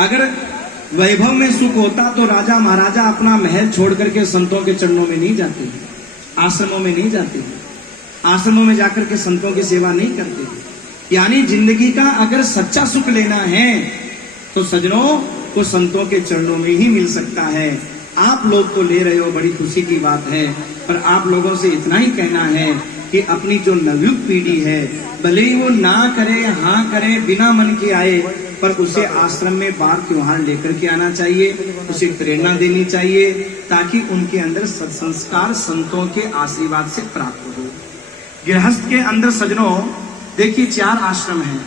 अगर वैभव में सुख होता तो राजा महाराजा अपना महल छोड़ करके संतों के चरणों में नहीं जाते, आश्रमों में नहीं जाते, आश्रमों में जाकर के संतों की सेवा नहीं करते। यानी जिंदगी का अगर सच्चा सुख लेना है तो सजनों वो संतों के चरणों में ही मिल सकता है। आप लोग तो ले रहे हो, बड़ी खुशी की बात है, पर आप लोगों से इतना ही कहना है कि अपनी जो नवयुग पीढ़ी है भले ही वो ना करे हाँ करे बिना मन के आए, पर उसे आश्रम में बार त्योहार लेकर के आना चाहिए, उसे प्रेरणा देनी चाहिए ताकि उनके अंदर सत्संस्कार संतों के आशीर्वाद से प्राप्त हो। गृहस्थ के अंदर सजनों देखिए 4 आश्रम हैं।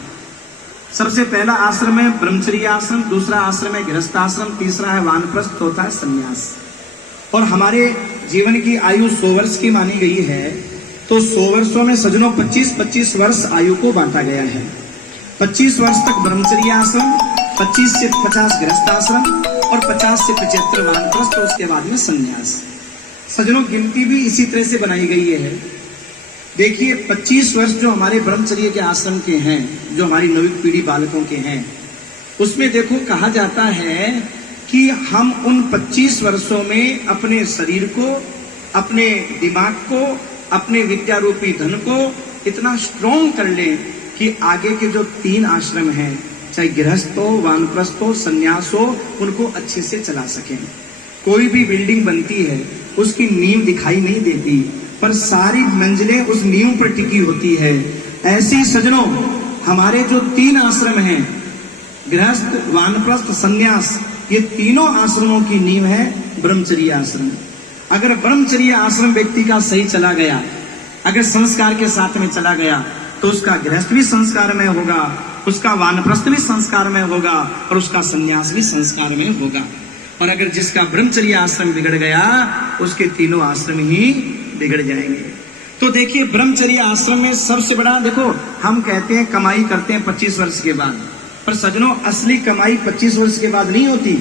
सबसे पहला आश्रम है ब्रह्मचर्य आश्रम, दूसरा आश्रम है गृहस्थ आश्रम, तीसरा है वानप्रस्थ, चौथा है संन्यास। और हमारे जीवन की आयु 100 वर्ष की मानी गई है, तो 100 वर्षों में सजनों 25-25 वर्ष आयु को बांटा गया है। 25 वर्ष तक ब्रह्मचर्य आश्रम, 25 से 50 गृहस्थ आश्रम और 50 से 75 वानप्रस्थ, उसके बाद में संन्यास। सजनों गिनती भी इसी तरह से बनाई गई है। देखिए 25 वर्ष जो हमारे ब्रह्मचर्य के आश्रम के हैं, जो हमारी नवयुग पीढ़ी बालकों के हैं, उसमें देखो कहा जाता है कि हम उन 25 वर्षों में अपने शरीर को, अपने दिमाग को, अपने विद्या रूपी धन को इतना स्ट्रॉन्ग कर लें कि आगे के जो 3 आश्रम हैं, चाहे गृहस्थ हो, वानप्रस्थ हो, संन्यास हो, उनको अच्छे से चला सकें। कोई भी बिल्डिंग बनती है उसकी नींव दिखाई नहीं देती, पर सारी मंजिलें उस नींव पर टिकी होती है। ऐसी सजनों हमारे जो 3 आश्रम हैं, गृहस्थ, वानप्रस्थ, संन्यास, ये तीनों आश्रमों की नींव है ब्रह्मचर्य आश्रम। अगर ब्रह्मचर्य आश्रम व्यक्ति का सही चला गया, अगर संस्कार के साथ में चला गया, तो उसका गृहस्थ भी संस्कार में होगा, उसका वानप्रस्थ भी संस्कार में होगा और उसका संन्यास भी संस्कार में होगा। और अगर जिसका ब्रह्मचर्य आश्रम बिगड़ गया, उसके तीनों आश्रम ही बिगड़ जाएंगे। तो देखिए ब्रह्मचर्य आश्रम में सबसे बड़ा, देखो हम कहते हैं कमाई करते हैं 25 वर्ष के बाद, पर सजनों असली कमाई 25 वर्ष के बाद नहीं होती,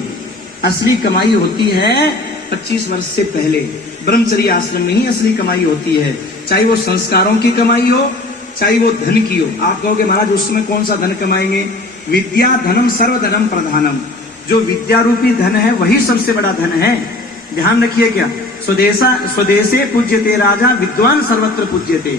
असली कमाई होती है 25 वर्ष से पहले। ब्रह्मचर्य आश्रम में ही असली कमाई होती है, चाहे वो संस्कारों की कमाई हो, चाहे वो धन की हो। आप कहोगे महाराज उसमें कौन सा धन कमाएंगे? विद्या धनम सर्वधनम प्रधानम, जो विद्या रूपी धन है वही सबसे बड़ा धन है। ध्यान रखिए क्या, स्वदेशे पूज्यते राजा विद्वान सर्वत्र पूज्यते।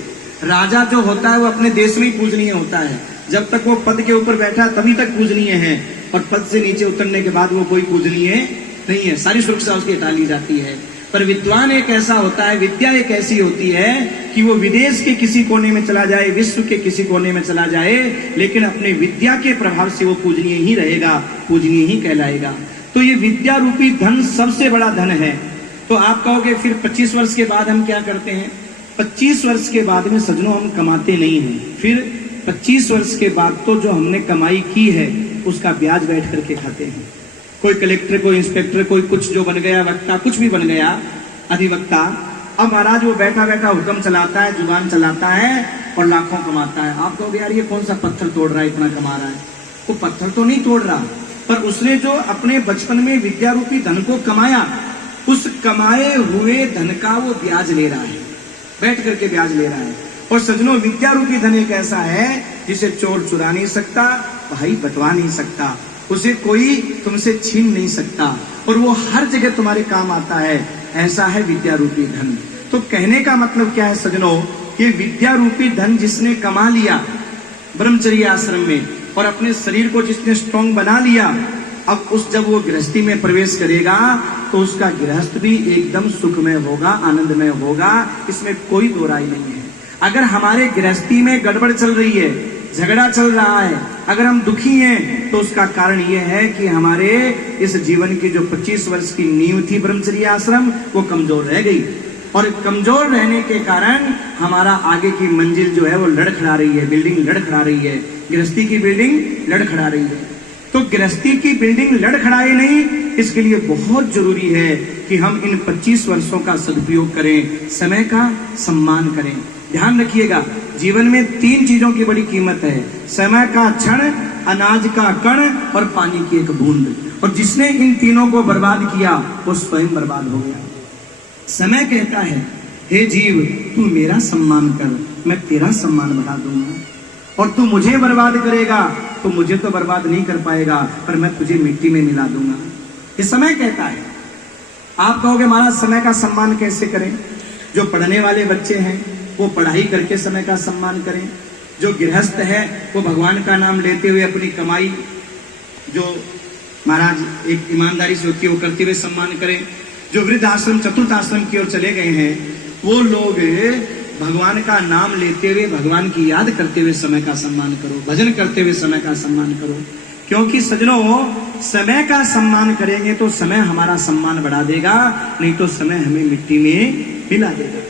राजा जो होता है वो अपने देश में ही पूजनीय होता है, जब तक वो पद के ऊपर बैठा तभी तक पूजनीय है, और पद से नीचे उतरने के बाद वो कोई पूजनीय नहीं है, सारी सुरक्षा उसकी हटा ली जाती है। पर विद्वान एक ऐसा होता है, विद्या एक ऐसी होती है कि वो विदेश के किसी कोने में चला जाए, विश्व के किसी कोने में चला जाए, लेकिन अपने विद्या के प्रभाव से वो पूजनीय ही रहेगा, पूजनीय ही कहलाएगा। तो ये विद्या रूपी धन सबसे बड़ा धन है। तो आप कहोगे फिर 25 वर्ष के बाद हम क्या करते हैं? 25 वर्ष के बाद में सजनों हम कमाते नहीं हैं। फिर 25 वर्ष के बाद तो जो हमने कमाई की है उसका ब्याज बैठ करके खाते हैं। कोई कलेक्टर, कोई इंस्पेक्टर, कोई कुछ जो बन गया, वक्ता, कुछ भी बन गया, अधिवक्ता, अब महाराज वो बैठा बैठा हुक्म चलाता है, जुबान चलाता है और लाखों कमाता है। आप कहोगे यार ये कौन सा पत्थर तोड़ रहा है, इतना कमा रहा है? वो पत्थर तो नहीं तोड़ रहा, पर उसने जो अपने बचपन में विद्या रूपी धन को कमाया, उस कमाए हुए धन का वो ब्याज ले रहा है, बैठ करके ब्याज ले रहा है। और सजनों विद्या रूपी धन एक ऐसा है जिसे चोर चुरा नहीं सकता, भाई बंटवा नहीं सकता, उसे कोई तुमसे छीन नहीं सकता, और वो हर जगह तुम्हारे काम आता है। ऐसा है विद्या रूपी धन। तो कहने का मतलब क्या है सजनों, ये विद्या रूपी धन जिसने कमा लिया ब्रह्मचर्य आश्रम में और अपने शरीर को जिसने स्ट्रॉन्ग बना लिया, अब उस जब वो गृहस्थी में प्रवेश करेगा तो उसका गृहस्थ भी एकदम सुखमय होगा, आनंदमय होगा, इसमें कोई दो राय नहीं है। अगर हमारे गृहस्थी में गड़बड़ चल रही है, झगड़ा चल रहा है, अगर हम दुखी हैं, तो उसका कारण यह है कि हमारे इस जीवन की जो 25 वर्ष की नींव थी ब्रह्मचर्य आश्रम, वो कमजोर रह गई, और कमजोर रहने के कारण हमारा आगे की मंजिल जो है वो लड़खड़ा रही है, बिल्डिंग लड़खड़ा रही है, गृहस्थी की बिल्डिंग लड़खड़ा रही है। तो गृहस्थी की बिल्डिंग लड़खड़ाए नहीं, इसके लिए बहुत जरूरी है कि हम इन 25 वर्षों का सदुपयोग करें, समय का सम्मान करें। ध्यान रखिएगा, जीवन में 3 चीजों की बड़ी कीमत है, समय का क्षण, अनाज का कण और पानी की एक बूंद। और जिसने इन तीनों को बर्बाद किया वो स्वयं बर्बाद हो गया। समय कहता है, हे जीव तू मेरा सम्मान कर, मैं तेरा सम्मान बढ़ा दूंगा, और तू मुझे बर्बाद करेगा तो मुझे तो बर्बाद नहीं कर पाएगा, पर मैं तुझे मिट्टी में मिला दूंगा। ये समय कहता है। आप कहोगे महाराज समय का सम्मान कैसे करें? जो पढ़ने वाले बच्चे हैं वो पढ़ाई करके समय का सम्मान करें। जो गृहस्थ है वो भगवान का नाम लेते हुए अपनी कमाई जो महाराज एक ईमानदारी से होती है वो करते हुए सम्मान करें। जो वृद्ध आश्रम चतुर्थ आश्रम की ओर चले गए हैं वो लोग भगवान का नाम लेते हुए भगवान की याद करते हुए समय का सम्मान करो, भजन करते हुए समय का सम्मान करो। क्योंकि सज्जनों, समय का सम्मान करेंगे तो समय हमारा सम्मान बढ़ा देगा, नहीं तो समय हमें मिट्टी में मिला देगा।